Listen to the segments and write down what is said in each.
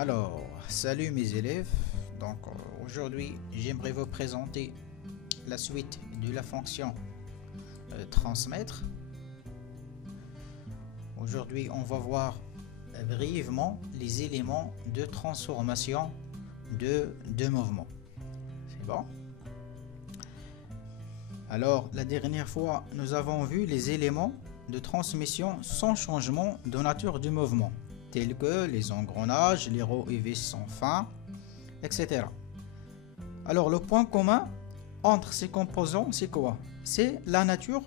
Alors, salut mes élèves. Donc aujourd'hui, j'aimerais vous présenter la suite de la fonction transmettre. Aujourd'hui, on va voir brièvement les éléments de transformation de mouvement. C'est bon? Alors, la dernière fois, nous avons vu les éléments de transmission sans changement de nature du mouvement, tels que les engrenages, les roues et vis sans fin, etc. Alors, le point commun entre ces composants, c'est quoi? C'est la nature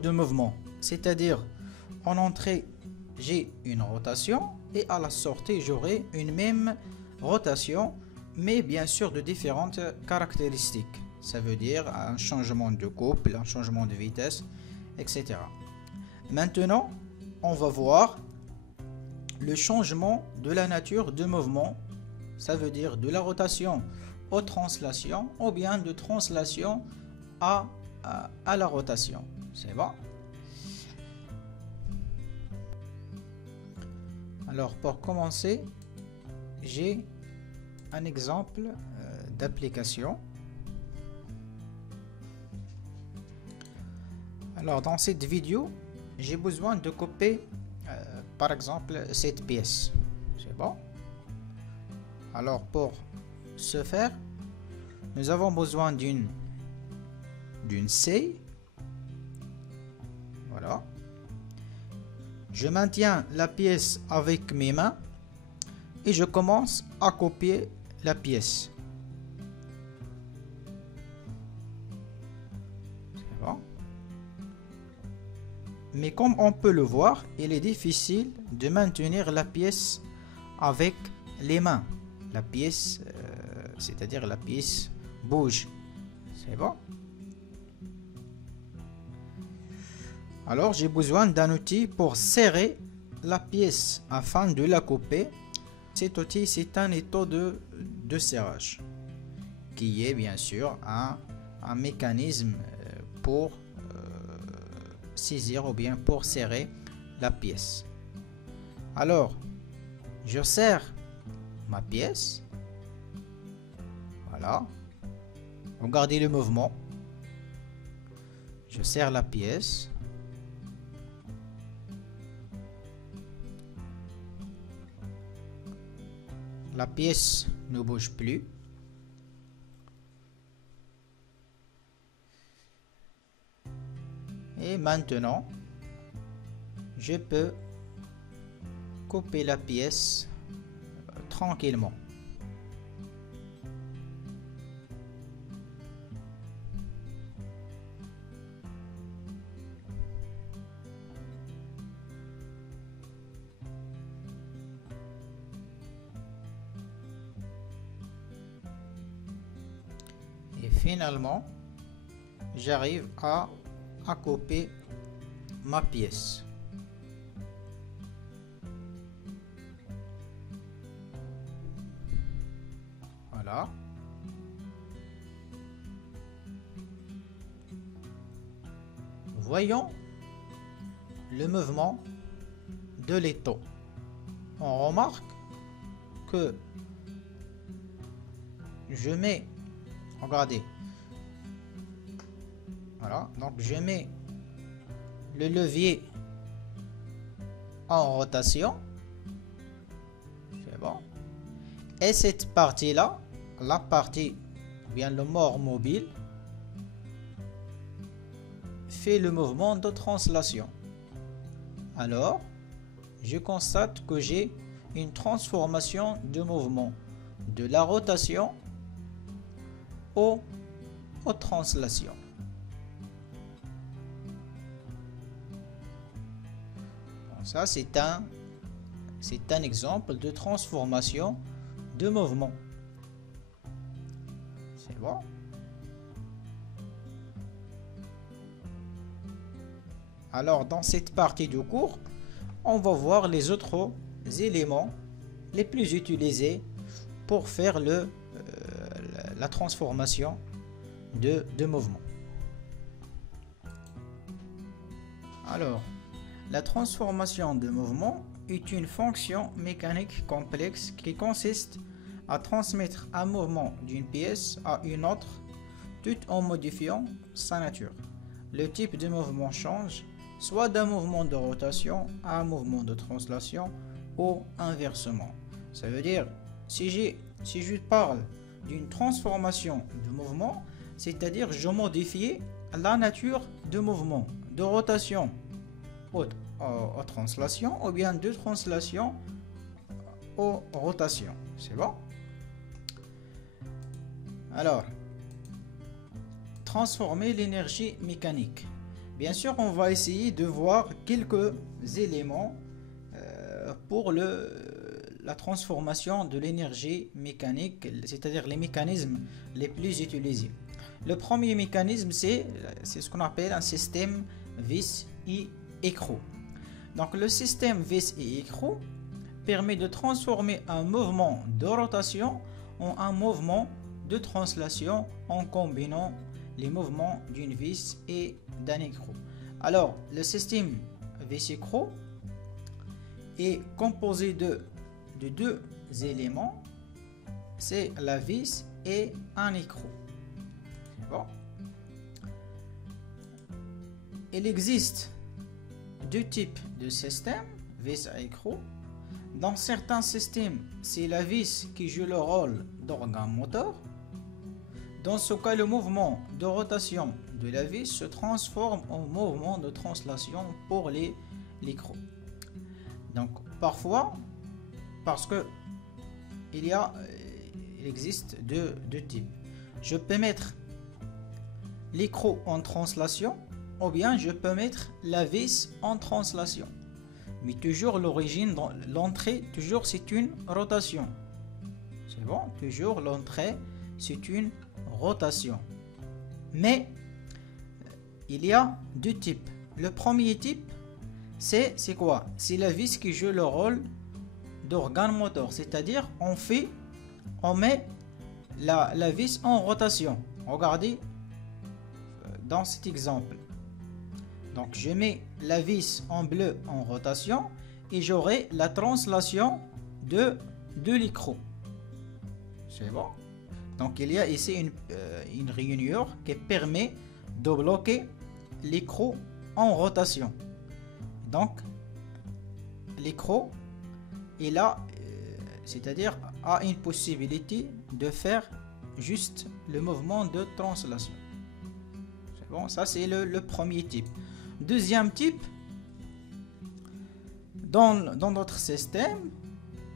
du mouvement. C'est-à-dire, en entrée, j'ai une rotation et à la sortie, j'aurai une même rotation, mais bien sûr de différentes caractéristiques. Ça veut dire un changement de couple, un changement de vitesse, etc. Maintenant, on va voir le changement de la nature de mouvement. Ça veut dire de la rotation aux translations ou bien de translation à la rotation. C'est bon? Alors pour commencer, j'ai un exemple d'application. Alors dans cette vidéo, j'ai besoin de copier par exemple cette pièce. C'est bon? Alors pour ce faire, nous avons besoin d'une scie. Voilà. Je maintiens la pièce avec mes mains et je commence à copier la pièce. C'est bon. Mais comme on peut le voir, il est difficile de maintenir la pièce avec les mains. La pièce, c'est-à-dire la pièce bouge. C'est bon. Alors j'ai besoin d'un outil pour serrer la pièce afin de la couper. Cet outil, c'est un étau de serrage qui est bien sûr un mécanisme pour saisir ou bien pour serrer la pièce. Alors je serre ma pièce. Voilà. Regardez le mouvement. Je serre la pièce. La pièce ne bouge plus. Et maintenant, je peux couper la pièce tranquillement. Et finalement, j'arrive à couper ma pièce. Voilà. Voyons le mouvement de l'étau. On remarque que je mets, regardez, voilà, donc je mets le levier en rotation. C'est bon. Et cette partie là, la partie bien le mort mobile, fait le mouvement de translation. Alors je constate que j'ai une transformation de mouvement de la rotation aux translations. Ça, c'est un exemple de transformation de mouvement. C'est bon. Alors, dans cette partie du cours, on va voir les autres éléments les plus utilisés pour faire la transformation de mouvement. Alors, La transformation de mouvement est une fonction mécanique complexe qui consiste à transmettre un mouvement d'une pièce à une autre tout en modifiant sa nature. Le type de mouvement change, soit d'un mouvement de rotation à un mouvement de translation ou inversement. Ça veut dire, si je parle d'une transformation de mouvement, c'est-à-dire je modifie la nature de mouvement, de rotation aux translation ou bien de translation aux rotations. C'est bon? Alors, transformer l'énergie mécanique. Bien sûr, on va essayer de voir quelques éléments pour la transformation de l'énergie mécanique, c'est-à-dire les mécanismes les plus utilisés. Le premier mécanisme, c'est ce qu'on appelle un système vis et écrou. Donc, le système vis et écrou permet de transformer un mouvement de rotation en un mouvement de translation en combinant les mouvements d'une vis et d'un écrou. Alors, le système vis-écrou est composé de deux éléments, c'est la vis et un écrou. Bon. Il existe deux types de systèmes, vis et écrou. Dans certains systèmes, c'est la vis qui joue le rôle d'organe moteur. Dans ce cas, le mouvement de rotation de la vis se transforme en mouvement de translation pour l'écrou. Donc, parfois, parce que il existe deux types. Je peux mettre l'écrou en translation ou bien je peux mettre la vis en translation. Mais toujours l'origine, l'entrée, toujours c'est une rotation. C'est bon, toujours l'entrée, c'est une rotation. Mais il y a deux types. Le premier type, c'est quoi? C'est la vis qui joue le rôle d'organe moteur, c'est-à-dire on met la vis en rotation. Regardez dans cet exemple. Donc je mets la vis en bleu en rotation et j'aurai la translation de l'écrou. C'est bon. Donc il y a ici une rainure qui permet de bloquer l'écrou en rotation. Donc l'écrou est là, c'est-à-dire a une possibilité de faire juste le mouvement de translation. C'est bon, ça c'est le premier type. Deuxième type, dans notre système,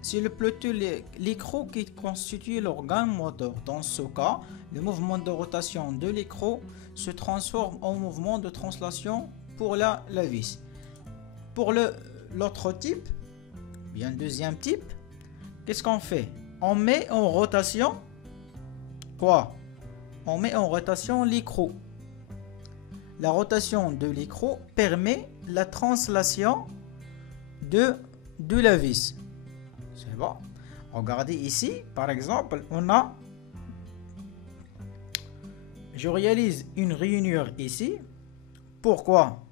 c'est plutôt l'écrou qui constitue l'organe moteur. Dans ce cas, le mouvement de rotation de l'écrou se transforme en mouvement de translation pour la vis. Pour l'autre type, bien deuxième type, qu'est-ce qu'on fait? On met en rotation quoi? On met en rotation l'écrou. La rotation de l'écrou permet la translation de la vis. C'est bon. Regardez ici, par exemple, je réalise une rainure ici. Pourquoi?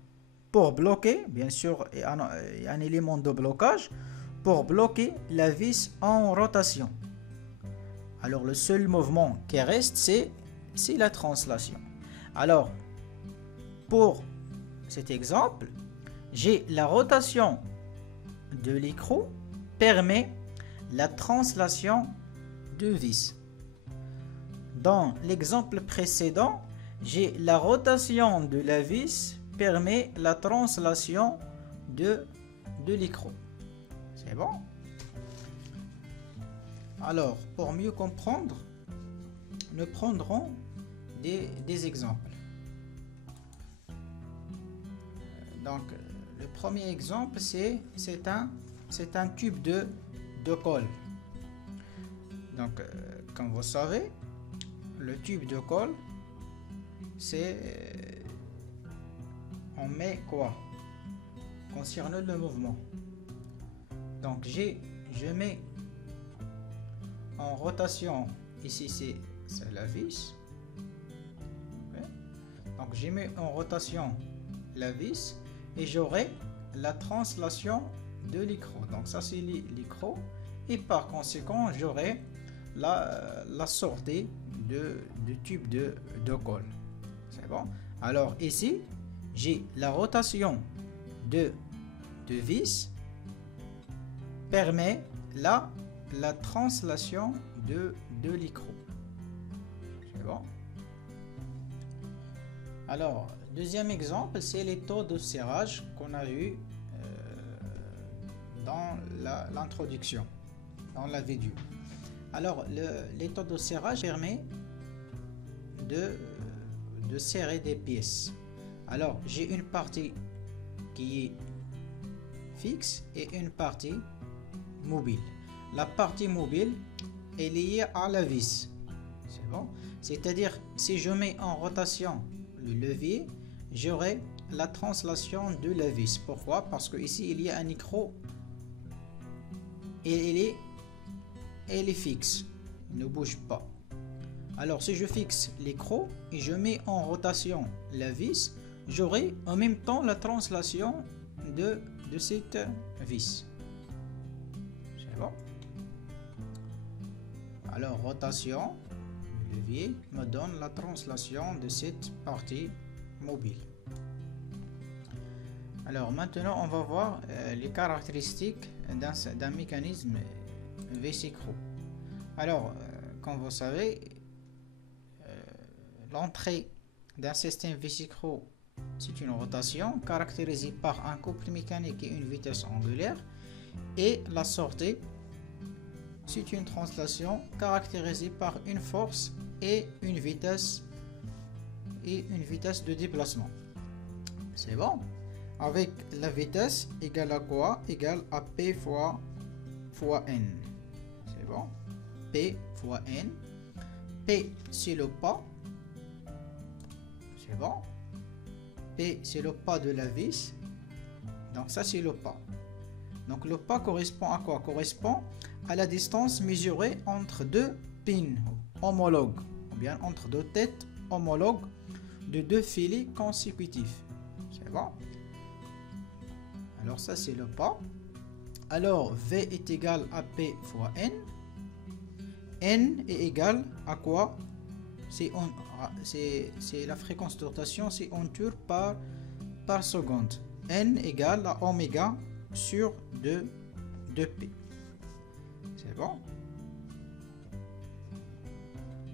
Pour bloquer, bien sûr, il y a un élément de blocage, pour bloquer la vis en rotation. Alors, le seul mouvement qui reste, c'est la translation. Alors, pour cet exemple, j'ai la rotation de l'écrou permet la translation de vis. Dans l'exemple précédent, j'ai la rotation de la vis permet la translation de l'écrou. C'est bon? Alors, pour mieux comprendre, nous prendrons des exemples. Donc, le premier exemple, c'est un tube de colle. Donc, comme vous savez, le tube de colle, c'est on met quoi concernant le mouvement. Donc, je mets en rotation, ici c'est la vis. Okay. Donc, je mets en rotation la vis et j'aurai la translation de l'écrou. Donc ça c'est l'écrou. Et par conséquent, j'aurai la sortie du tube de colle. C'est bon. Alors ici, j'ai la rotation de vis permet la translation de l'écrou. C'est bon. Alors, deuxième exemple, c'est les taux de serrage qu'on a vu dans l'introduction, dans la vidéo. Alors, les taux de serrage permet de serrer des pièces. Alors, j'ai une partie qui est fixe et une partie mobile. La partie mobile est liée à la vis. C'est bon. C'est-à-dire, si je mets en rotation le levier, j'aurai la translation de la vis. Pourquoi? Parce que ici il y a un écrou et elle est fixe, il ne bouge pas. Alors si je fixe l'écrou et je mets en rotation la vis, j'aurai en même temps la translation de cette vis. C'est bon. Alors rotation, le levier me donne la translation de cette partie mobile. Alors maintenant on va voir les caractéristiques d'un mécanisme vis-écrou. Alors comme vous savez, l'entrée d'un système vis-écrou, c'est une rotation caractérisée par un couple mécanique et une vitesse angulaire, et la sortie, c'est une translation caractérisée par une force et une vitesse de déplacement. C'est bon. Avec la vitesse égale à quoi? Égale à P fois N. C'est bon. P fois N. P c'est le pas. C'est bon. P c'est le pas de la vis. Donc ça c'est le pas. Donc le pas correspond à quoi? Correspond à la distance mesurée entre deux pins homologues, ou bien entre deux têtes homologues de deux filets consécutifs. C'est bon. Alors ça c'est le pas. Alors V est égal à P fois N. N est égal à quoi? C'est la fréquence de rotation, c'est en tours par seconde. N égale à oméga sur 2P. C'est bon.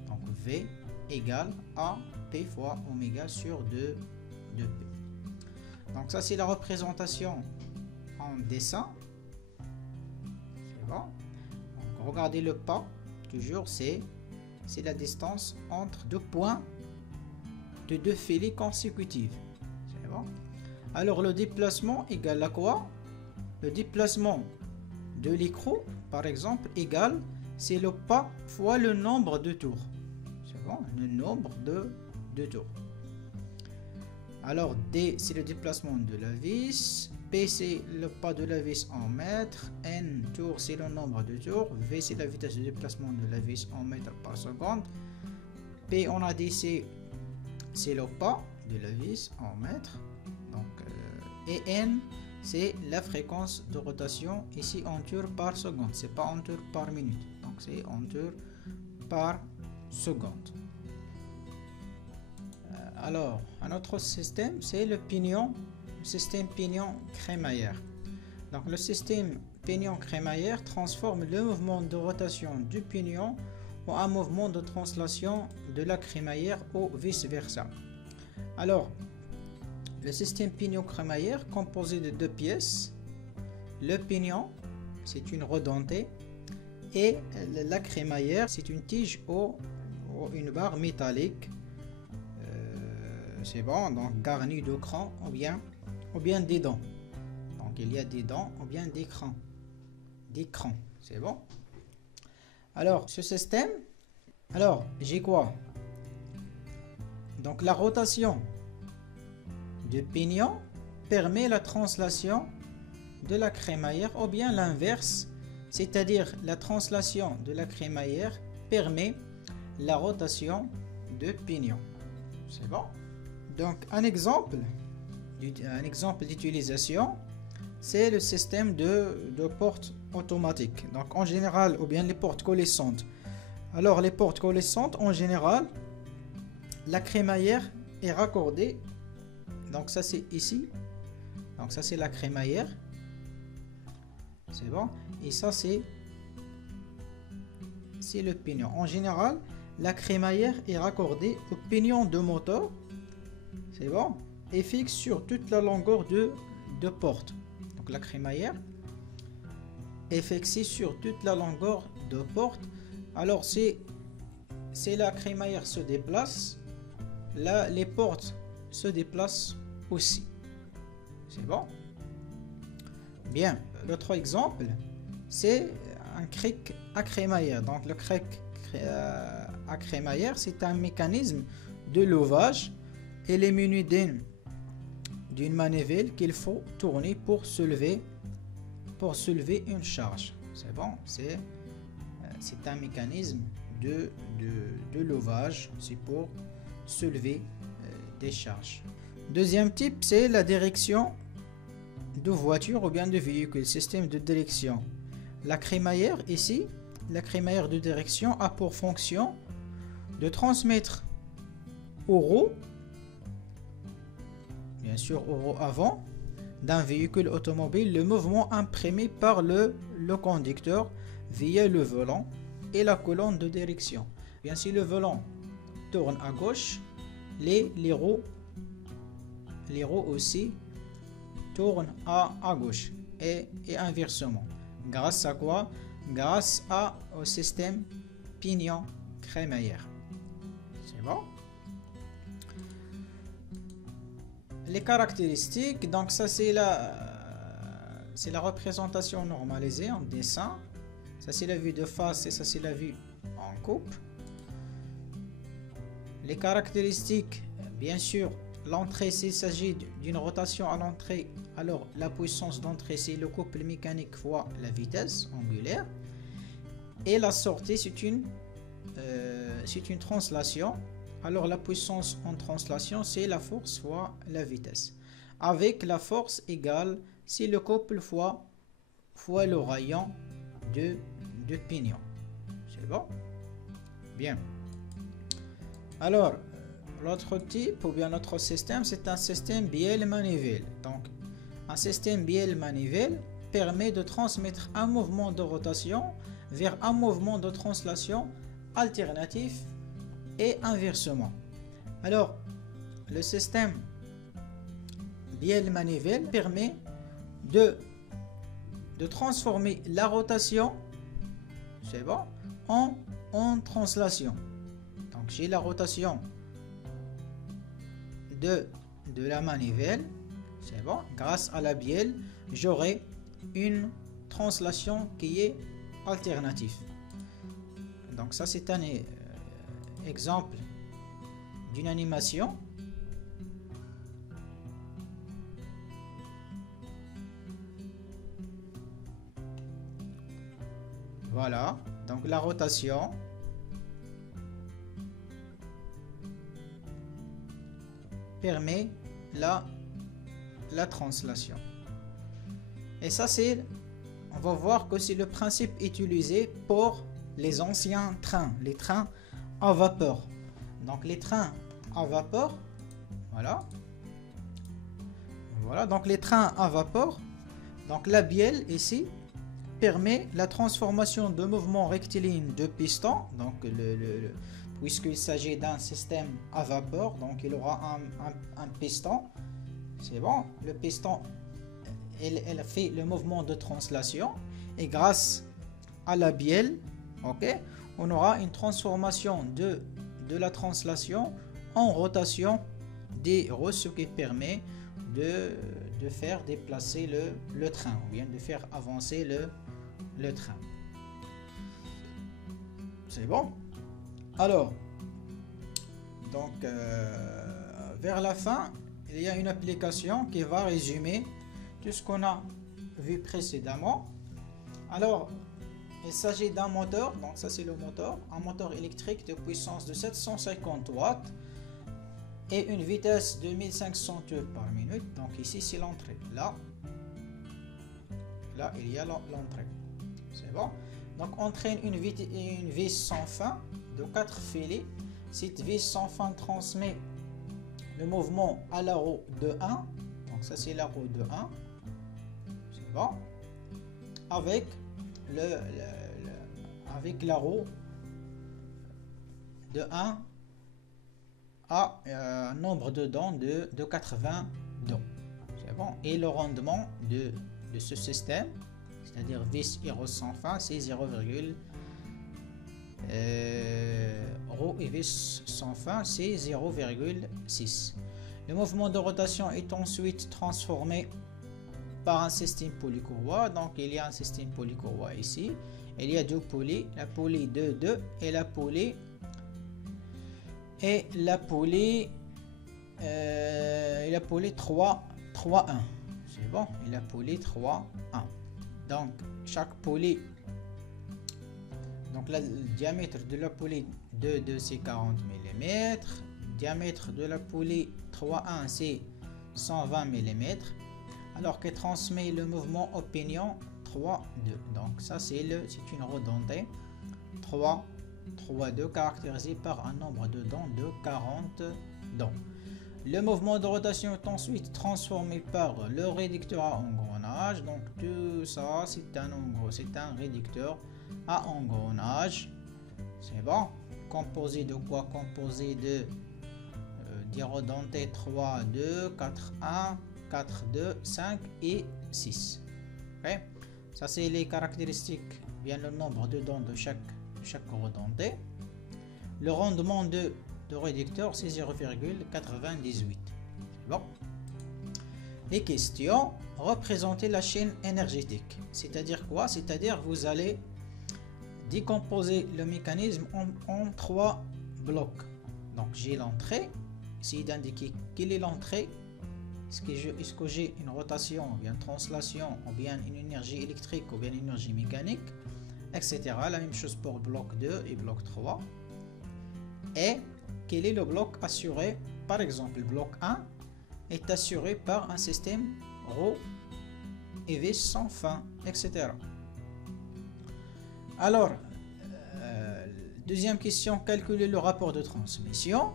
Donc V égale à P fois oméga sur 2P. Donc ça c'est la représentation en dessin. C'est bon. Donc, regardez le pas. Toujours c'est la distance entre deux points de deux filets consécutifs. C'est bon. Alors le déplacement égale à quoi? Le déplacement de l'écrou, par exemple, égale, c'est le pas fois le nombre de tours. C'est bon, le nombre de tours. Alors D c'est le déplacement de la vis, P c'est le pas de la vis en mètres, N tours c'est le nombre de tours, V c'est la vitesse de déplacement de la vis en mètres par seconde, P on a dit c'est le pas de la vis en mètres, donc, et N c'est la fréquence de rotation ici en tours par seconde, c'est pas en tours par minute, donc c'est en tours par seconde. Alors, un autre système, c'est le système pignon-crémaillère. Donc, le système pignon-crémaillère transforme le mouvement de rotation du pignon en un mouvement de translation de la crémaillère ou vice-versa. Alors, le système pignon-crémaillère composé de deux pièces. Le pignon, c'est une redentée, et la crémaillère, c'est une tige ou une barre métallique. C'est bon, donc garni de crans ou bien des dents. Donc il y a des dents ou bien des crans. C'est bon. Alors ce système, alors j'ai quoi? Donc la rotation du pignon permet la translation de la crémaillère, ou bien l'inverse, c'est-à-dire la translation de la crémaillère permet la rotation du pignon. C'est bon. Donc un exemple d'utilisation, c'est le système de portes automatiques. Donc en général, ou bien les portes coulissantes. Alors les portes coulissantes, en général, la crémaillère est raccordée. Donc ça c'est ici. Donc ça c'est la crémaillère. C'est bon. Et ça c'est le pignon. En général, la crémaillère est raccordée au pignon de moteur. C'est bon. Et fixe sur toute la longueur de porte. Donc la crémaillère est fixée sur toute la longueur de porte. Alors si la crémaillère se déplace, là les portes se déplacent aussi. C'est bon. Bien. L'autre exemple, c'est un cric à crémaillère. Donc le cric à crémaillère, c'est un mécanisme de levage. Il est muni d'une manivelle qu'il faut tourner pour soulever une charge. C'est bon, c'est un mécanisme de levage, c'est pour soulever des charges. Deuxième type, c'est la direction de voiture ou bien de véhicule, système de direction. La crémaillère ici, la crémaillère de direction a pour fonction de transmettre aux roues, bien sûr aux roues avant d'un véhicule automobile, le mouvement imprimé par le conducteur via le volant et la colonne de direction. Bien, si le volant tourne à gauche, les roues aussi tournent à gauche et inversement. Grâce à quoi? Grâce au système pignon crémaillère. C'est bon? Les caractéristiques, donc ça c'est la représentation normalisée en dessin. Ça c'est la vue de face et ça c'est la vue en coupe. Les caractéristiques, bien sûr, l'entrée, s'il s'agit d'une rotation à l'entrée, alors la puissance d'entrée c'est le couple mécanique fois la vitesse angulaire. Et la sortie c'est une translation. Alors la puissance en translation c'est la force fois la vitesse. Avec la force égale c'est le couple fois le rayon de pignon. C'est bon? Bien. Alors l'autre type ou bien notre système, c'est un système bielle-manivelle. Donc un système bielle-manivelle permet de transmettre un mouvement de rotation vers un mouvement de translation alternatif et inversement. Alors le système bielle-manivelle permet de transformer la rotation, c'est bon, en translation. Donc j'ai la rotation de la manivelle, c'est bon, grâce à la bielle j'aurai une translation qui est alternative. Donc ça c'est un exemple d'une animation. Voilà, donc la rotation permet la translation. Et ça c'est, on va voir que c'est le principe utilisé pour les anciens trains, les trains à vapeur. Donc les trains à vapeur, voilà, donc les trains à vapeur, donc la bielle ici permet la transformation de mouvements rectilignes de piston. Donc puisqu'il s'agit d'un système à vapeur, donc il aura un piston, c'est bon, le piston elle fait le mouvement de translation et grâce à la bielle, ok, on aura une transformation de la translation en rotation des roues, ce qui permet de faire déplacer le train ou bien de faire avancer le train. C'est bon? Alors, donc vers la fin, il y a une application qui va résumer tout ce qu'on a vu précédemment. Alors, il s'agit d'un moteur, donc ça c'est le moteur, un moteur électrique de puissance de 750 watts et une vitesse de 1500 tours par minute. Donc ici c'est l'entrée, là là il y a l'entrée. C'est bon. Donc on traîne une vis sans fin de 4 filets. Cette vis sans fin transmet le mouvement à la roue de 1. Donc ça c'est la roue de 1. C'est bon. Avec avec la roue de 1 à un nombre de dents de 80 dents. C'est bon. Et le rendement de ce système, c'est-à-dire vis et roue sans fin, c'est 0, roue et vis sans fin, c'est 0,6. Le mouvement de rotation est ensuite transformé par un système polycourroie. Donc il y a un système polycourroie ici. Il y a deux poulies, la poulie 2,2 et la poulie 3,1. C'est bon, et la poulie 3,1. Donc chaque poulie, donc le diamètre de la poulie 2,2 c'est 40 mm, le diamètre de la poulie 3,1 c'est 120 mm, alors qu'elle transmet le mouvement au pignon 3,2. Donc ça c'est une roue dentée 3,2 caractérisée par un nombre de dents de 40 dents. Le mouvement de rotation est ensuite transformé par le réducteur à engrenage. Donc tout ça c'est un réducteur à engrenage. C'est bon. Composé de quoi? Composé de roue dentée 3,2, 4,1, 4,2, 5 et 6. Okay? Ça c'est les caractéristiques, bien le nombre de dents de chaque roue dentée. Le rendement de réducteur c'est 0,98. Bon. Les questions. Représenter la chaîne énergétique. C'est-à-dire quoi? C'est-à-dire vous allez décomposer le mécanisme en 3 blocs. Donc j'ai l'entrée. Essayez d'indiquer quelle est l'entrée. Est-ce que j'ai une rotation, ou bien une translation, ou bien une énergie électrique, ou bien une énergie mécanique, etc. La même chose pour bloc 2 et bloc 3. Et quel est le bloc assuré? Par exemple, le bloc 1 est assuré par un système roue et vis sans fin, etc. Alors, deuxième question, calculer le rapport de transmission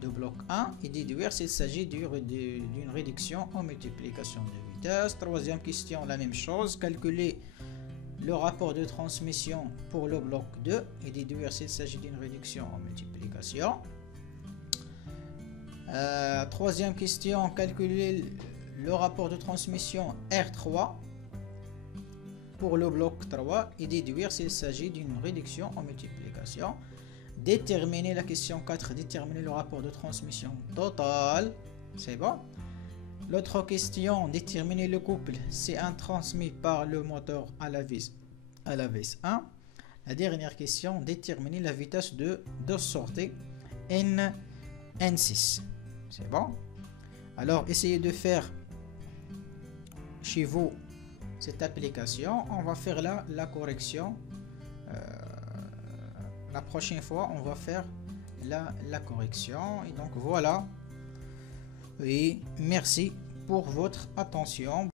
de bloc 1 et déduire s'il s'agit d'une réduction en multiplication de vitesse. Troisième question, la même chose, calculer le rapport de transmission pour le bloc 2 et déduire s'il s'agit d'une réduction en multiplication. Troisième question, calculer le rapport de transmission R3 pour le bloc 3 et déduire s'il s'agit d'une réduction en multiplication. Déterminer la question 4, déterminer le rapport de transmission total. C'est bon. L'autre question, déterminer le couple C1 transmis par le moteur à la vis 1. La dernière question, déterminer la vitesse de sortie N6. C'est bon. Alors essayez de faire chez vous cette application. On va faire là la correction. La prochaine fois on va faire la correction. Et donc voilà. Et merci pour votre attention.